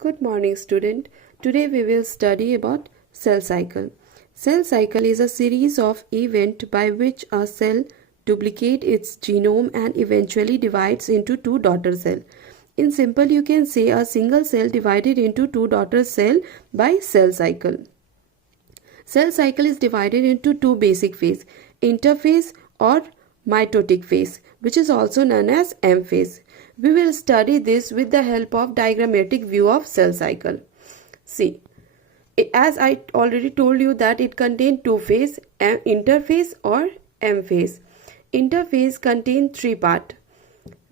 Good morning, student. Today we will study about cell cycle. Cell cycle is a series of events by which a cell duplicates its genome and eventually divides into two daughter cells. In simple, you can say a single cell divided into two daughter cells by cell cycle. Cell cycle is divided into two basic phases, interphase or mitotic phase, which is also known as M phase. We will study this with the help of diagrammatic view of cell cycle. See, as I already told you that it contains two phases, interphase or M phase. Interphase contains three parts: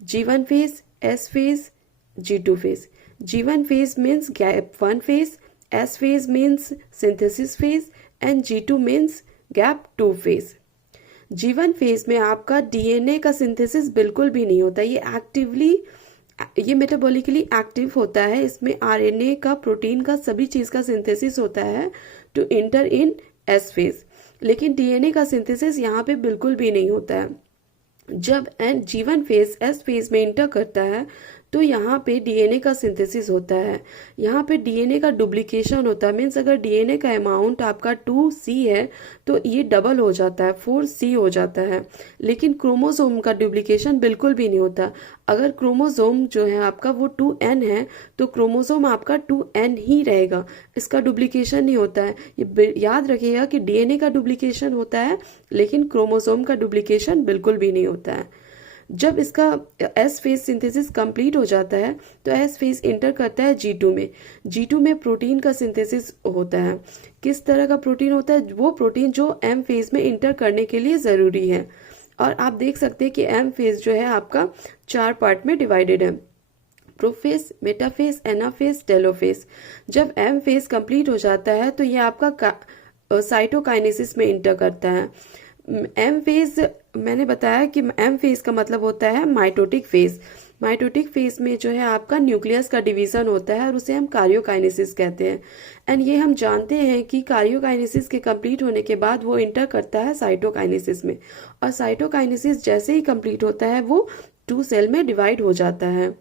G1 phase, S phase, G2 phase. G1 phase means gap 1 phase, S phase means synthesis phase and G2 means gap 2 phase. G1 phase में आपका DNA का synthesis बिल्कुल भी नहीं होता, ये metabolically active होता है। इसमें आरएनए का, प्रोटीन का, सभी चीज का सिंथेसिस होता है to enter in S phase, लेकिन डीएनए का सिंथेसिस यहाँ पे बिल्कुल भी नहीं होता है। जब G1 फेज एस फेज में इंटर करता है तो यहाँ पे डीएनए का सिंथेसिस होता है। यहाँ पे डीएनए का डुप्लीकेशन होता है, मीन्स अगर डीएनए का अमाउंट आपका 2C है तो ये डबल हो जाता है, 4C हो जाता है। लेकिन क्रोमोसोम का डुप्लीकेशन बिल्कुल भी नहीं होता। अगर क्रोमोसोम जो है आपका वो 2N है तो क्रोमोसोम आपका 2N ही रहेगा, इसका डुप्लीकेशन नहीं होता है। ये याद रखिएगा कि डीएनए का डुप्लीकेशन होता है लेकिन क्रोमोसोम का डुप्लीकेशन बिल्कुल भी नहीं होता है। जब इसका एस फेज सिंथेसिस कंप्लीट हो जाता है तो एस फेज इंटर करता है G2 में। G2 में प्रोटीन का सिंथेसिस होता है। किस तरह का प्रोटीन होता है? वो प्रोटीन जो एम फेज में इंटर करने के लिए ज़रूरी है। और आप देख सकते हैं कि एम फेज जो है आपका 4 पार्ट में डिवाइडेड है: प्रोफेज, मेटाफेज, एनाफेज, टेलोफेज। जब एम फेज कंप्लीट हो जाता है तो ये आपका साइटोकाइनेसिस में इंटर करता है। एम फेज, मैंने बताया कि एम फेज का मतलब होता है माइटोटिक फेज। माइटोटिक फेज में जो है आपका न्यूक्लियस का डिवीजन होता है और उसे हम कार्योकाइनेसिस कहते हैं। एंड ये हम जानते हैं कि कार्योकाइनेसिस के कंप्लीट होने के बाद वो इंटर करता है साइटोकाइनेसिस में, और साइटोकाइनेसिस जैसे ही कंप्लीट होता है वो 2 सेल में डिवाइड हो जाता है।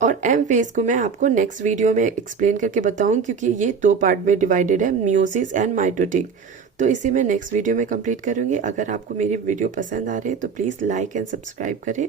और एम फेज को मैं आपको नेक्स्ट वीडियो में एक्सप्लेन करके बताऊं, क्योंकि ये 2 पार्ट में डिवाइडेड है, मियोसिस एंड माइटोटिक। तो इसे मैं नेक्स्ट वीडियो में कंप्लीट करूंगी। अगर आपको मेरी वीडियो पसंद आ रही है तो प्लीज़ लाइक एंड सब्सक्राइब करें।